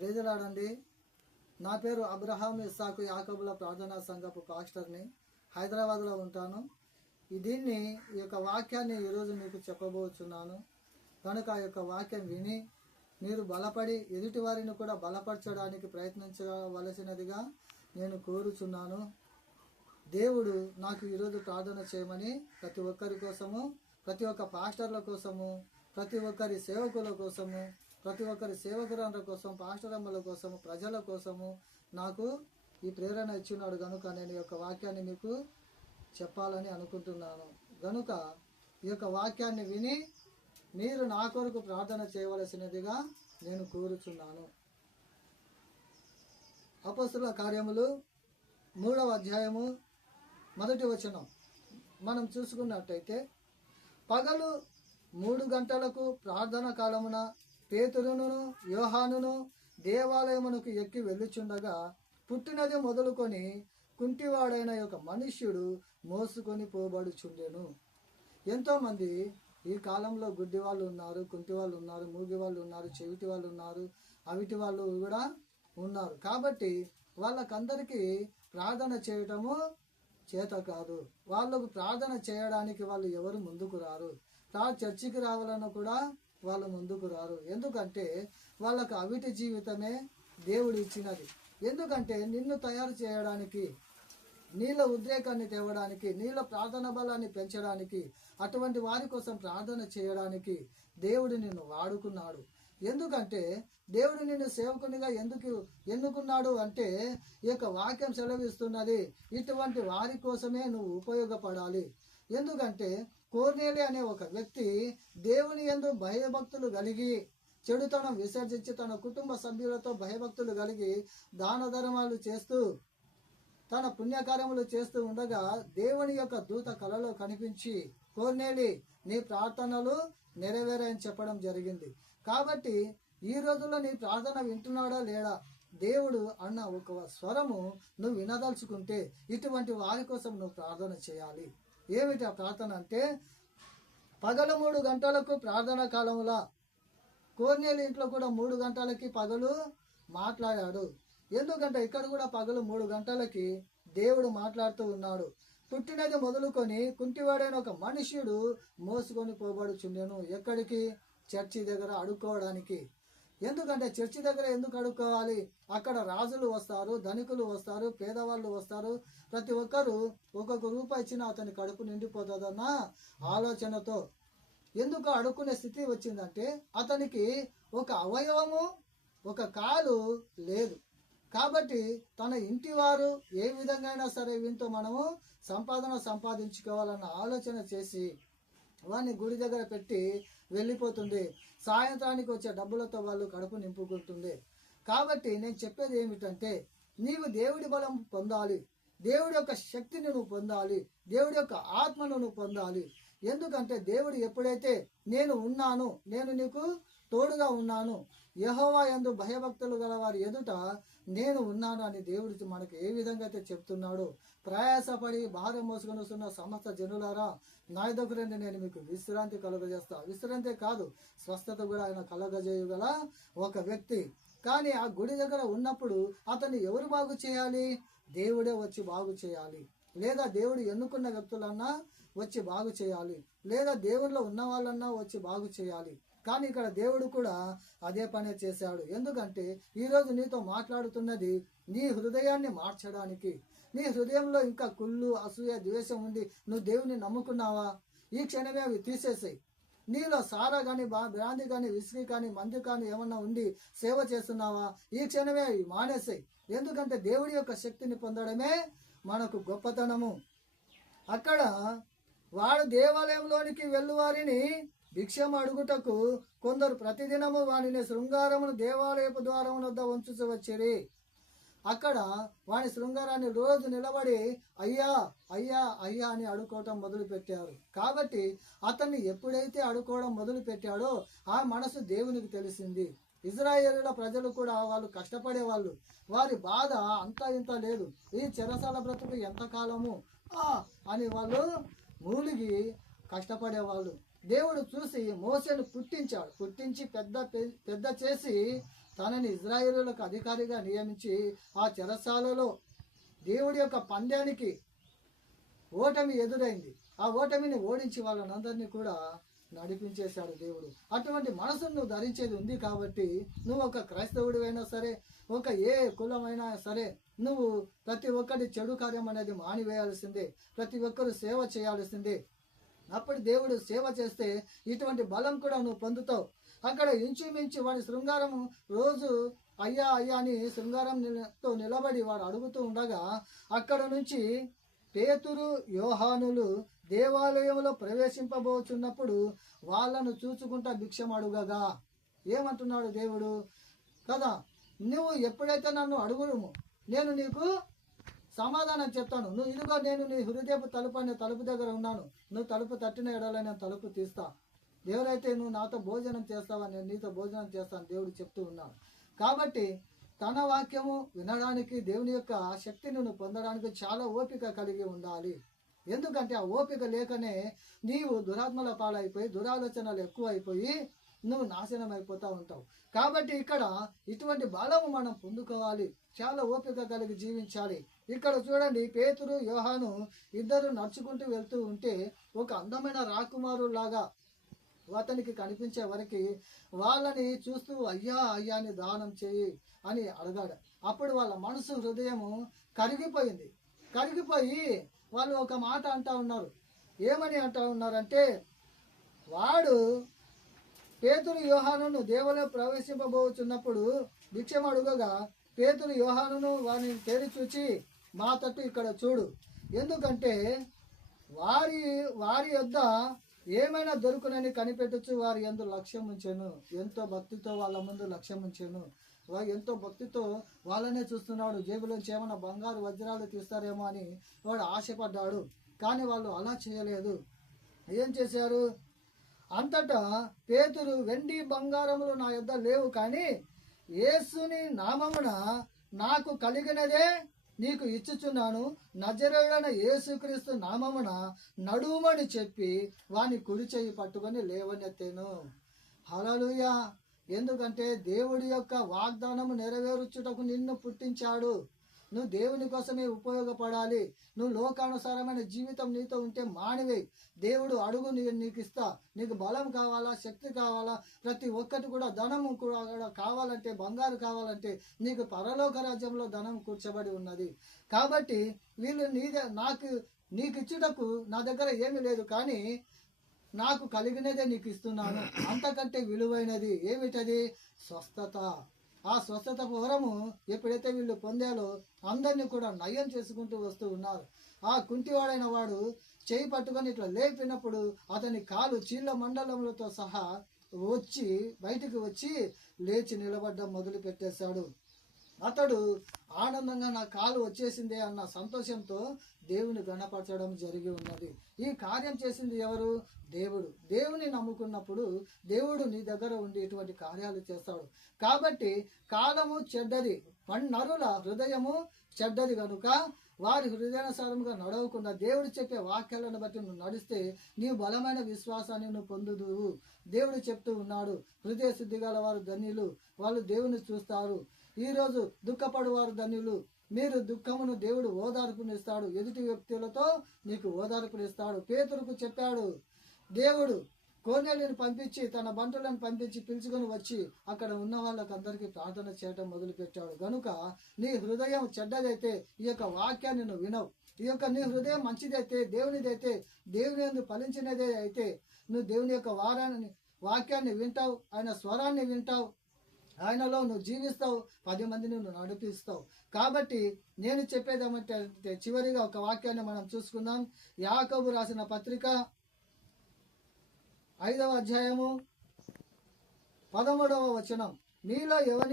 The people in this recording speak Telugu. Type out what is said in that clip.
ప్రేజలాడండి. నా పేరు అబ్రహాం ఇస్సాకు యాకోబుల ప్రార్థనా సంఘపు పాస్టర్ని. హైదరాబాద్లో ఉంటాను. ఈ యొక్క వాక్యాన్ని ఈరోజు మీకు చెప్పబోతున్నాను. కనుక ఆ యొక్క వాక్యం విని మీరు బలపడి ఎదుటి వారిని కూడా బలపరచడానికి ప్రయత్నించవలసినదిగా నేను కోరుచున్నాను. దేవుడు నాకు ఈరోజు ప్రార్థన చేయమని ప్రతి ఒక్కరి కోసము, ప్రతి ఒక్క పాస్టర్ల కోసము, ప్రతి ఒక్కరి సేవకుల కోసము, ప్రతి ఒక్కరి సేవకురాల కోసం, పాస్టరమ్మల కోసము, ప్రజల కోసము నాకు ఈ ప్రేరణ ఇచ్చినాడు. కనుక నేను ఈ యొక్క వాక్యాన్ని మీకు చెప్పాలని అనుకుంటున్నాను. కనుక ఈ యొక్క వాక్యాన్ని విని మీరు నా కొరకు ప్రార్థన చేయవలసినదిగా నేను కోరుచున్నాను. అపోస్తలుల కార్యములు 3వ అధ్యాయము 1వ వచనం మనం చూసుకున్నట్టయితే, పగలు 3 గంటలకు ప్రార్థన కాలమున పేతురును యోహానును దేవాలయమునకు ఎక్కి వెళ్ళుచుండగా పుట్టినది మొదలుకొని కుంటివాడైన ఒక మనుష్యుడు మోసుకొని పోబడుచుండెను. ఎంతోమంది ఈ కాలంలో గుడ్డి వాళ్ళు ఉన్నారు, కుంటి వాళ్ళు ఉన్నారు, మూగి వాళ్ళు ఉన్నారు, చెవిటి వాళ్ళు ఉన్నారు, అవిటి వాళ్ళు కూడా ఉన్నారు. కాబట్టి వాళ్ళకందరికీ ప్రార్థన చేయటము చేత కాదు. వాళ్ళకు ప్రార్థన చేయడానికి వాళ్ళు ఎవరు ముందుకు రారు. చర్చికి రావాలన్నా కూడా వాళ్ళు ముందుకు రారు. ఎందుకంటే వాళ్ళకు అవిటి జీవితమే దేవుడు ఇచ్చినది. ఎందుకంటే నిన్ను తయారు చేయడానికి, నీళ్ళ ఉద్రేకాన్ని తేవడానికి, నీళ్ళ ప్రార్థన బలాన్ని పెంచడానికి, అటువంటి వారి కోసం ప్రార్థన చేయడానికి దేవుడు నిన్ను వాడుకున్నాడు. ఎందుకంటే దేవుడు నిన్ను సేవకునిగా ఎందుకు ఎన్నుకున్నాడు అంటే, ఈ యొక్క వాక్యం సెలవిస్తున్నది ఇటువంటి వారి కోసమే నువ్వు ఉపయోగపడాలి. ఎందుకంటే కొర్నేలి అనే ఒక వ్యక్తి దేవుని యందు భయభక్తులు కలిగి చెడుతనం విసర్జించి తన కుటుంబ సభ్యులతో భయభక్తులు కలిగి దాన ధర్మాలు చేస్తూ తన పుణ్యకార్యములు చేస్తూ ఉండగా దేవుని యొక్క దూత కలలో కనిపించి, కొర్నేలి నీ ప్రార్థనలు నెరవేరాయని చెప్పడం జరిగింది. కాబట్టి ఈ రోజుల్లో నీ ప్రార్థన వింటున్నాడా లేడా, దేవుడు అన్న ఒక స్వరము నువ్వు వినదలుచుకుంటే ఇటువంటి వారి కోసం నువ్వు ప్రార్థన చేయాలి. ఏమిటి ఆ ప్రార్థన అంటే, పగలు 3 గంటలకు ప్రార్థనా కాలములా, కొర్నేలి ఇంట్లో కూడా 3 గంటలకి పగలు మాట్లాడాడు. ఎందుకంటే ఇక్కడ కూడా పగలు 3 గంటలకి దేవుడు మాట్లాడుతూ ఉన్నాడు. పుట్టినది మొదలుకొని కుంటివాడైన ఒక మనుష్యుడు మోసుకొని పోబడుచుండెను. ఎక్కడికి? చర్చి దగ్గర అడుక్కోవడానికి. ఎందుకంటే చర్చి దగ్గర ఎందుకు అడుక్కోవాలి? అక్కడ రాజులు వస్తారు, ధనికులు వస్తారు, పేదవాళ్ళు వస్తారు. ప్రతి ఒక్కరు ఒక్కొక్క రూపాయి ఇచ్చినా అతని కడుపు నిండిపోతుందన్న ఆలోచనతో ఎందుకు అడుక్కునే స్థితి వచ్చిందంటే, అతనికి ఒక అవయవము, ఒక కాలు లేదు. కాబట్టి తన ఇంటి వారు ఏ విధంగా అయినా సరే వీంతో మనము సంపాదించుకోవాలన్న ఆలోచన చేసి వాడిని గుడి దగ్గర పెట్టి వెళ్ళిపోతుంది. సాయంత్రానికి వచ్చే డబ్బులతో వాళ్ళు కడుపు నింపుకుంటుంది. కాబట్టి నేను చెప్పేది ఏమిటంటే, నీవు దేవుడి బలం పొందాలి, దేవుడి యొక్క శక్తిని నువ్వు పొందాలి, దేవుడి యొక్క ఆత్మను నువ్వు పొందాలి. ఎందుకంటే దేవుడు ఎప్పుడైతే నేను ఉన్నాను, నేను నీకు తోడుగా ఉన్నాను, యెహోవా యందు భయభక్తులు గల వారి ఎదుట నేను ఉన్నాను అని దేవుడు మనకు ఏ విధంగా అయితే చెప్తున్నాడు. ప్రయాసపడి భారం మోసుకొని వస్తున్న సమస్త జనులారా, నా దగ్గరండి నేను మీకు విశ్రాంతి కలుగజేస్తా. విశ్రాంతి కాదు, స్వస్థత కూడా ఆయన కలుగజేయగల ఒక వ్యక్తి. కానీ ఆ గుడి దగ్గర ఉన్నప్పుడు అతన్ని ఎవరు బాగు చేయాలి? దేవుడే వచ్చి బాగు చేయాలి, లేదా దేవుడు ఎన్నుకున్న వ్యక్తులన్నా వచ్చి బాగు చేయాలి, లేదా దేవుడిలో ఉన్న వాళ్ళన్నా వచ్చి బాగు చేయాలి. కానీ ఇక్కడ దేవుడు కూడా అదే పనే చేశాడు. ఎందుకంటే ఈరోజు నీతో మాట్లాడుతున్నది నీ హృదయాన్ని మార్చడానికి. నీ హృదయంలో ఇంకా కుళ్ళు, అసూయ, ద్వేషం ఉండి నువ్వు దేవుని నమ్ముకున్నావా? ఈ క్షణమే అవి తీసేసాయి. నీలో సారా కానీ, బ్రాంది కానీ, విస్కీ కానీ, మందు కానీ ఏమన్నా ఉండి సేవ చేస్తున్నావా? ఈ క్షణమే అవి మానేసాయి. ఎందుకంటే దేవుడి యొక్క శక్తిని పొందడమే మనకు గొప్పతనము. అక్కడ వాడు దేవాలయంలోనికి వెళ్ళువారిని భిక్షం అడుగుటకు కొందరు ప్రతిదినము వాడిని శృంగారమును దేవాలయపు ద్వారం వద్ద ఉంచుచు వచ్చిరి. అక్కడ వాడి శృంగారాన్ని రోజు నిలబడి అయ్యా అయ్యా అయ్యా అని అడుకోవటం మొదలు పెట్టారు. కాబట్టి అతన్ని ఎప్పుడైతే అడుకోవడం మొదలు పెట్టాడో ఆ మనసు దేవునికి తెలిసింది. ఇజ్రాయేలుల ప్రజలు కూడా వాళ్ళు కష్టపడేవాళ్ళు, వారి బాధ అంతా ఇంత లేదు, ఈ చెరసాల బ్రతుకు ఎంతకాలము అని వాళ్ళు మూలిగి కష్టపడేవాళ్ళు. దేవుడు చూసి మోసేను పుట్టించాడు. పుట్టించి పెద్ద చేసి తనని ఇజ్రాయేలులకు అధికారిగా నియమించి ఆ చెరసాలలో దేవుడి యొక్క పంద్యానికి ఓటమి ఎదురైంది. ఆ ఓటమిని ఓడించి వాళ్ళనందరినీ కూడా నడిపించేశాడు దేవుడు. అటువంటి మనసును నువ్వు ధరించేది ఉంది కాబట్టి నువ్వు ఒక క్రైస్తవుడివైనా సరే, ఒక ఏ కులమైనా సరే, నువ్వు ప్రతి ఒక్కటి చెడు కార్యం అనేది మానివేయాల్సిందే. ప్రతి ఒక్కరు సేవ చేయాల్సిందే. అప్పుడు దేవుడు సేవ చేస్తే ఇటువంటి బలం కూడా నువ్వు పొందుతావు. అక్కడ ఇంచుమించు వాడి శృంగారం రోజు అయ్యా అయ్యా అని శృంగారంతో నిలబడి వాడు అడుగుతూ ఉండగా అక్కడ నుంచి పేతురు యోహానులు దేవాలయంలో ప్రవేశింపబోచున్నప్పుడు వాళ్ళను చూచుకుంటా భిక్షం అడుగగా ఏమంటున్నాడు దేవుడు కదా, నువ్వు ఎప్పుడైతే నన్ను అడుగుము నేను నీకు సమాధానం చెప్తాను. నువ్వు ఇదిగో నేను నీ హృదయపు తలుపు అనే తలుపు దగ్గర ఉన్నాను, నువ్వు తలుపు తట్టిన ఎడల నేను తలుపు తీస్తా. ఎవరైతే నువ్వు నాతో భోజనం చేస్తావా నేను నీతో భోజనం చేస్తాను దేవుడు చెప్తూ ఉన్నాడు. కాబట్టి తన వాక్యము వినడానికి దేవుని యొక్క శక్తిని నువ్వు పొందడానికి చాలా ఓపిక కలిగి ఉండాలి. ఎందుకంటే ఆ ఓపిక లేకనే నీవు దురాత్మల పాలైపోయి దురాలోచనలు ఎక్కువ అయిపోయి నువ్వు నాశనం అయిపోతూ ఉంటావు. కాబట్టి ఇక్కడ ఇటువంటి బలము మనం పొందుకోవాలి, చాలా ఓపిక కలిగి జీవించాలి. ఇక్కడ చూడండి, పేతురు యోహాను ఇద్దరు నడుచుకుంటూ వెళ్తూ ఉంటే ఒక అందమైన రాకుమారులాగా అతనికి కనిపించే వరకు వాళ్ళని చూస్తూ అయ్యా అయ్యా అని దానం చేయి అని అడగాడు. అప్పుడు వాళ్ళ మనసు హృదయము కరిగిపోయింది. కరిగిపోయి వాళ్ళు ఒక మాట అంటా ఉన్నారు. ఏమని అంటా ఉన్నారంటే, వాడు పేతురు యోహానును దేవాలయం ప్రవేశింపబోచున్నప్పుడు భిక్షం అడుగగా పేతురు యోహానును వారిని తేరి చూచి మా తట్టు ఇక్కడ చూడు, ఎందుకంటే వారి యొద్ద ఏమైనా దొరుకునని కనిపెట్టచ్చు వారి యందు లక్ష్యం ఉంచాను. ఎంతో భక్తితో వాళ్ళ ముందు లక్ష్యం ఉంచాను. ఎంతో భక్తితో వాళ్ళనే చూస్తున్నాడు. జేబులోంచి ఏమైనా బంగారు వజ్రాలు తీస్తారేమో అని వాడు ఆశపడ్డాడు. కానీ వాళ్ళు అలా చేయలేదు. ఏం చేశారు? అంతటా పేతురు వెండి బంగారములు నా యొద్ద లేవు, కానీ యేసుని నామమున నాకు కలిగినదే నీకు ఇచ్చుచున్నాను, నజరేయుడైన యేసుక్రీస్తు నామమున నడుమని చెప్పి వాని కుడి చెయ్యి పట్టుకొని లేవనెత్తెను. హల్లెలూయా. ఎందుకంటే దేవుడి యొక్క వాగ్దానము నెరవేర్చుటకు నిన్ను పుట్టించాడు. నువ్వు దేవుని కోసమే ఉపయోగపడాలి. నువ్వు లోకానుసారమైన జీవితం నీతో ఉంటే మానివే. దేవుడు అడుగు నీకు ఇస్తా. నీకు బలం కావాలా, శక్తి కావాలా, ప్రతి ఒక్కటి కూడా ధనము కూడా కావాలంటే, బంగారు కావాలంటే నీకు పరలోక రాజ్యంలో ధనం కూర్చబడి ఉన్నది. కాబట్టి వీళ్ళు నీకు ఇచ్చుటకు నా దగ్గర ఏమీ లేదు, కానీ నాకు కలిగినదే నీకు ఇస్తున్నాను. అంతకంటే విలువైనది ఏమిటది? స్వస్థత. ఆ స్వస్థత వరము ఎప్పుడైతే వీళ్ళు పొందాలో అందరినీ కూడా నయం చేసుకుంటూ వస్తూ ఉన్నారు. ఆ కుంటివాడైన వాడు చేయి పట్టుకొని ఇట్లా లేపినప్పుడు అతని కాలు చీళ్ళ మండలములతో సహా బయటికి వచ్చి లేచి నిలబడ్డం మొదలు పెట్టేశాడు. అతడు ఆనందంగా నా కాలు వచ్చేసిందే అన్న సంతోషంతో దేవుని గణపరచడం జరిగి ఉన్నది. ఈ కార్యం చేసింది ఎవరు? దేవుడు. దేవుని నమ్ముకున్నప్పుడు దేవుడు నీ దగ్గర ఉండి ఇటువంటి కార్యాలు చేస్తాడు. కాబట్టి కాలము చెడ్డది, నరుల హృదయము చెడ్డది కనుక వారి హృదయానుసారముగా నడవకుండా దేవుడు చెప్పే వాక్యాలను బట్టి నువ్వు నడిస్తే నీవు బలమైన విశ్వాసాన్ని నువ్వు పొందుదువు. దేవుడు చెప్తూ ఉన్నాడు, హృదయ శుద్ధి గల వారు ధన్యులు, వాళ్ళు దేవుని చూస్తారు. ఈరోజు దుఃఖపడు వారు ధన్యులు, మీరు దుఃఖమును దేవుడు ఓదార్పునిస్తాడు. ఎదుటి వ్యక్తులతో నీకు ఓదార్పునిస్తాడు. పేతురుకు చెప్పాడు దేవుడు, కోనేళ్ళని పంపించి తన బంటులను పంపించి పిలుచుకొని వచ్చి అక్కడ ఉన్న వాళ్ళకి అందరికీ ప్రార్థన చేయడం మొదలు పెట్టాడు. కనుక నీ హృదయం చెడ్డదైతే ఈ యొక్క వాక్యాన్ని నువ్వు వినవు. ఈ యొక్క నీ హృదయం మంచిదైతే, దేవునిదైతే, దేవుని యందు ఫలించినదే అయితే నువ్వు దేవుని యొక్క వాక్యాన్ని వింటావు, ఆయన స్వరాన్ని వింటావు, ఆయనలో నువ్వు జీవిస్తావు, 10 మందిని నువ్వు నడిపిస్తావు. కాబట్టి నేను చెప్పేది ఏమంటే చివరిగా ఒక వాక్యాన్ని మనం చూసుకుందాం. యాకోబు రాసిన పత్రిక 5వ అధ్యాయము 13వ వచనం. మీలో ఎవరి